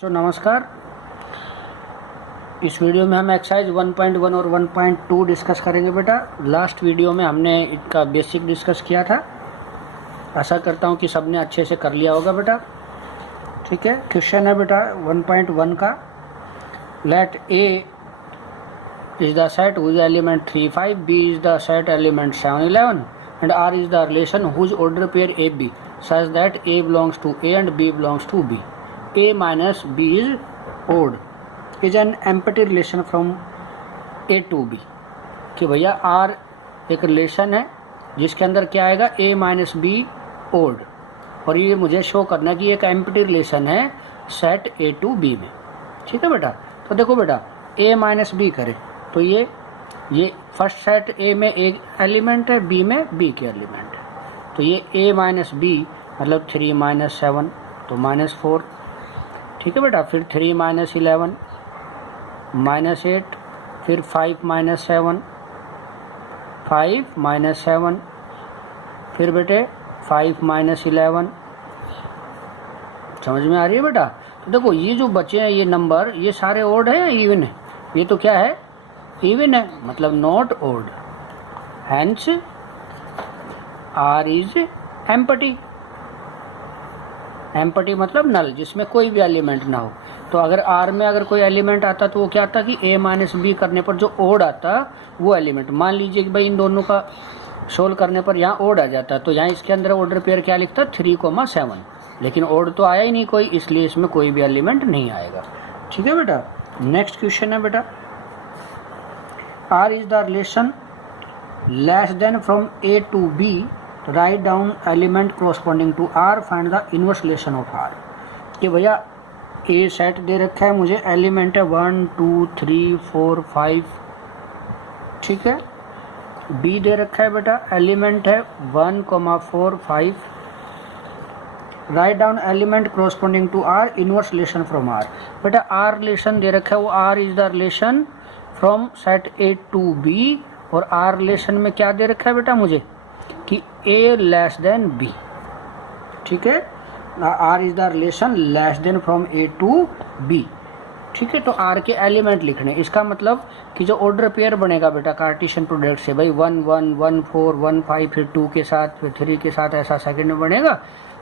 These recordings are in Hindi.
तो नमस्कार। इस वीडियो में हम एक्सरसाइज 1.1 और 1.2 डिस्कस करेंगे बेटा। लास्ट वीडियो में हमने इसका बेसिक डिस्कस किया था। आशा करता हूँ कि सबने अच्छे से कर लिया होगा बेटा। ठीक है, क्वेश्चन है बेटा 1.1 का। Let A is the set whose element 3 5, B is the set element 7 11 and R is the relation whose order pair A B such that A belongs to A and B belongs to B. A minus B is odd is an empty relation from A to B। कि भैया R एक रिलेशन है जिसके अंदर क्या आएगा A माइनस बी ओड, और ये मुझे शो करना कि एक एम्प्टी रिलेशन है सेट A टू B में। ठीक है बेटा, तो देखो बेटा A माइनस बी करें तो ये फर्स्ट सेट A में एक एलिमेंट है, B में B के एलिमेंट है, तो ये A माइनस बी मतलब 3 माइनस 7 तो माइनस 4। ठीक है बेटा, फिर 3 माइनस 11 माइनस 8, फिर 5 माइनस 7 5 माइनस 7, फिर बेटे 5 माइनस 11। समझ में आ रही है बेटा? तो देखो ये जो बचे हैं ये नंबर ये सारे ओड है या इवन है? ये तो क्या है, इवन है, मतलब not odd, hence R is empty. Empty मतलब नल, जिसमें कोई भी एलिमेंट ना हो। तो अगर आर में अगर कोई एलिमेंट आता तो वो क्या आता कि ए माइनस बी करने पर जो ओड आता वो एलिमेंट, मान लीजिए कि भाई इन दोनों का सोल्व करने पर यहाँ ओड आ जाता, तो यहाँ इसके अंदर ऑर्डर पेयर क्या लिखता 3,7, लेकिन ओड तो आया ही नहीं कोई, इसलिए इसमें कोई भी एलिमेंट नहीं आएगा। ठीक है बेटा, नेक्स्ट क्वेश्चन है बेटा, R is the relation less than from A to B, write down element corresponding to R, find the inverse relation of R. कि भैया ए सेट दे रखा है मुझे, एलिमेंट है 1 2 3 4 5। ठीक है, बी दे रखा है बेटा, एलिमेंट है 1 4 5। Write down element corresponding to R, inverse relation from R. बेटा आर रिलेशन दे रखा है, वो R is the relation from set A to B, और आर रिलेशन में क्या दे रखा है बेटा मुझे कि A लेस देन B। ठीक है, R is the relation less than from A to B। ठीक है, तो R के एलिमेंट लिखने, इसका मतलब कि जो ऑर्डर पेयर बनेगा बेटा कार्टेशियन प्रोडक्ट से, भाई 1 1 1 4 1 5, फिर 2 के साथ, फिर 3 के साथ, ऐसा सेकंड में बनेगा।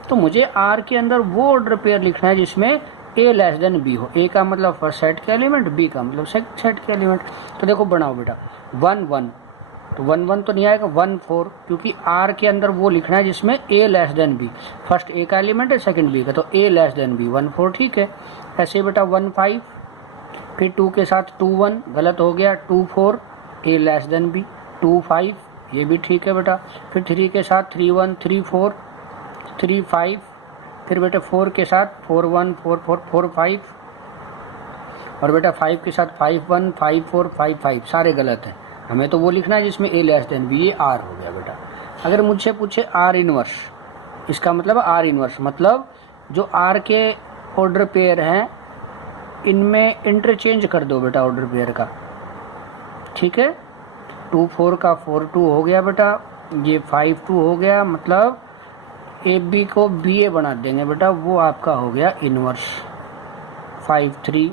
तो मुझे R के अंदर वो ऑर्डर पेयर लिखना है जिसमें A लेस देन B हो। A का मतलब फर्स्ट सेट के एलिमेंट, B का मतलब सेकंड सेट के एलिमेंट। तो देखो बनाओ बेटा 1 1, तो 1 1 तो नहीं आएगा, 1 4, क्योंकि R के अंदर वो लिखना है जिसमें A less than B, first A का एलिमेंट है सेकंड B का, तो A लेस देन B 1 4। ठीक है, ऐसे बेटा 1 5, फिर 2 के साथ 2 1 गलत हो गया, 2 4 A लेस देन B, 2 5 ये भी ठीक है बेटा, फिर 3 के साथ 3 1 3 4 3 5, फिर बेटा 4 के साथ 4 1 4 4 4 5, और बेटा 5 के साथ 5 1 5 4 5 5, सारे गलत हैं। हमें तो वो लिखना है जिसमें A लेस देन B, ये R हो गया बेटा। अगर मुझसे पूछे R इनवर्स, इसका मतलब R इनवर्स मतलब जो R के ऑर्डर पेयर हैं इनमें इंटरचेंज कर दो बेटा ऑर्डर पेयर का। ठीक है, 2 4 का 4 2 हो गया बेटा, ये 5 2 हो गया, मतलब AB को BA बना देंगे बेटा, वो आपका हो गया इनवर्स 5 3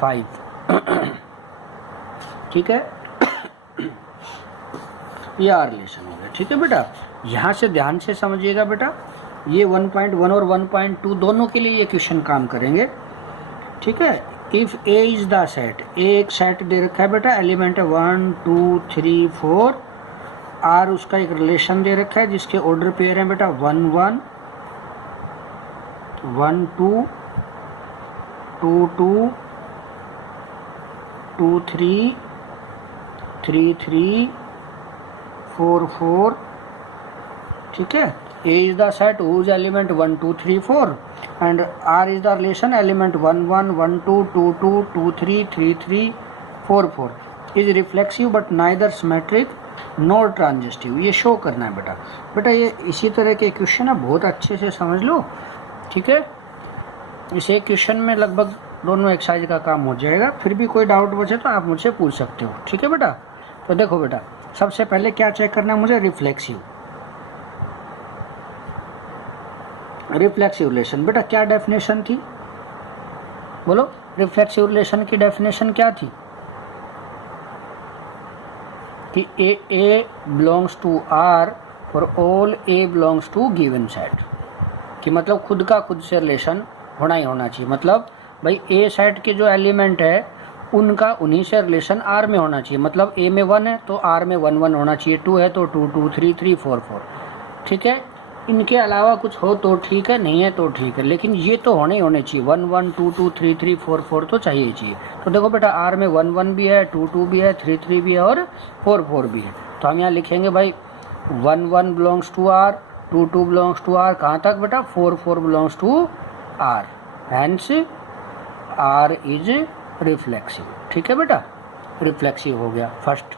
5। ठीक है, ये आर रिलेशन हो गया। ठीक है बेटा, यहाँ से ध्यान से समझिएगा बेटा, ये 1.1 और 1.2 दोनों के लिए ये क्वेश्चन काम करेंगे। ठीक है, if A is the set, A एक सेट दे रखा है बेटा, एलिमेंट है 1 2 3 4, आर उसका एक रिलेशन दे रखा है जिसके ऑर्डर पेयर है बेटा 1 1 1 2 2 2 2 3 3 3 4 4। ठीक है, A is the set whose element 1 2 3 4 and R is the relation element 1 1 1 2 2 2 2 3 3 3 4 4 is reflexive but neither symmetric nor transitive। ये शो करना है बेटा। बेटा ये इसी तरह के क्वेश्चन है, बहुत अच्छे से समझ लो। ठीक है, इस एक क्वेश्चन में लगभग दोनों एक्सरसाइज का काम हो जाएगा। फिर भी कोई डाउट बचे तो आप मुझसे पूछ सकते हो। ठीक है बेटा, तो देखो बेटा सबसे पहले क्या चेक करना है मुझे, रिफ्लेक्सिव रिलेशन। बेटा क्या डेफिनेशन थी, बोलो रिफ्लेक्सिव रिलेशन की डेफिनेशन क्या थी कि A belongs to R for all A belongs to given set, कि मतलब खुद का खुद से रिलेशन होना ही होना चाहिए। मतलब भाई ए सेट के जो एलिमेंट है उनका उन्हीं से रिलेशन आर में होना चाहिए। मतलब ए में 1 है तो आर में 1 1 होना चाहिए, 2 है तो 2 2, 3 3 4 4, ठीक है। इनके अलावा कुछ हो तो ठीक है, नहीं है तो ठीक है, लेकिन ये तो होने ही होने चाहिए। 1 1 2 2 3 3 4 4 तो चाहिए चाहिए। तो देखो बेटा आर में 1 1 भी है, 2 2 भी है, 3 3 भी है और 4 4 भी है। तो हम यहाँ लिखेंगे भाई 1 1 belongs to R, 2 2 belongs to R, कहाँ तक बेटा 4 4 belongs to R, hence R is reflexive. ठीक है बेटा, रिफ्लेक्सिव हो गया फर्स्ट।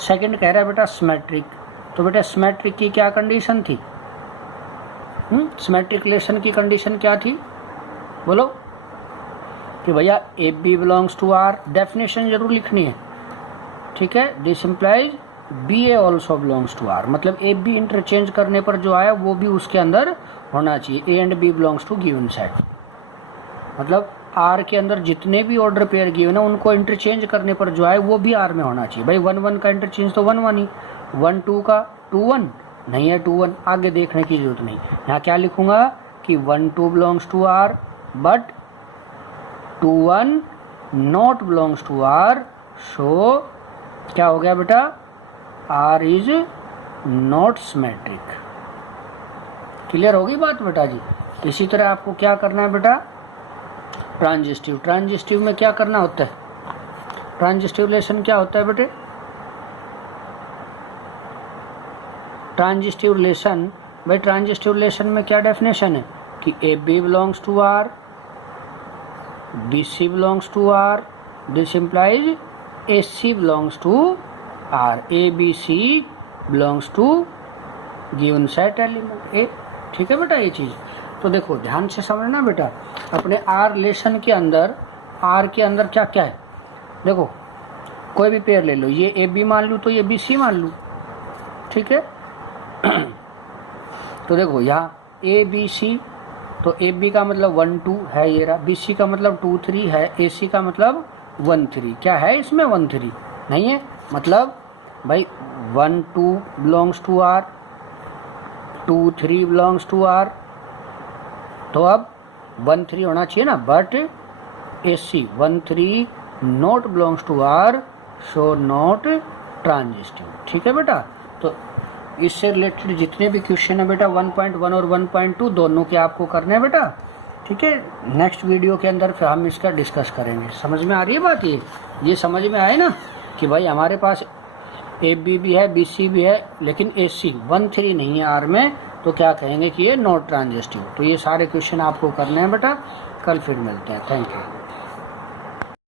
सेकंड कह रहा है बेटा सिमेट्रिक। तो बेटा सिमेट्रिक की क्या कंडीशन थी? सिमेट्रिक रिलेशन की कंडीशन क्या थी बोलो? कि भैया A B belongs to R, definition जरूर लिखनी है, ठीक है। This implies B A also belongs to R, मतलब ए बी इंटरचेंज करने पर जो आया वो भी उसके अंदर होना चाहिए। A and B belongs to given set, मतलब आर के अंदर जितने भी ऑर्डर पेयर गिवन है उनको इंटरचेंज करने पर जो आए वो भी आर में होना चाहिए। भाई 1 1 का इंटरचेंज तो 1 1 ही, 1 2 का 2 1 नहीं है, 2 1 आगे देखने की जरूरत नहीं। यहाँ क्या लिखूंगा कि 1 2 belongs to R but 2 1 not belongs to R, so क्या हो गया बेटा? R is not symmetric. Clear होगी बात बेटा जी? इसी तरह आपको क्या करना है बेटा? ट्रांजिस्टिव। ट्रांजिस्टिव में क्या करना होता है? ट्रांजिस्टिव रिलेशन क्या होता है बेटे? ट्रांजिस्टिव रिलेशन, भाई ट्रांजिस्टिव रिलेशन में क्या डेफिनेशन है कि A B belongs to R, B C belongs to R, this implies A C belongs to R, A B C belongs to given set element A. ठीक है बेटा ये चीज तो देखो ध्यान से समझना बेटा। अपने आर रिलेशन के अंदर, आर के अंदर क्या क्या है देखो, कोई भी पेयर ले लो, ये ए बी मान लूँ तो ये बी सी मान लूँ, ठीक है। तो देखो यहाँ ए बी सी, तो ए बी का मतलब 1 2 है ये रहा, बी सी का मतलब 2 3 है, ए सी का मतलब 1 3। क्या है इसमें 1 3 नहीं है, मतलब भाई 1 2 belongs to R, 2 3 belongs to R, तो अब 1 3 होना चाहिए ना, but A C 1 3 not belongs to R, so not transitive. ठीक है बेटा, तो इससे रिलेटेड जितने भी क्वेश्चन है बेटा 1.1 और 1.2 दोनों के आपको करने हैं बेटा, ठीक है। नेक्स्ट वीडियो के अंदर फिर हम इसका डिस्कस करेंगे। समझ में आ रही है बात? ये समझ में आए ना कि भाई हमारे पास ए बी भी है, बी सी भी है, लेकिन ए सी 1 3 नहीं है आर में, तो क्या कहेंगे कि ये नॉट ट्रांजिस्टिव। तो ये सारे क्वेश्चन आपको करने हैं बेटा, कल फिर मिलते हैं। Thank you.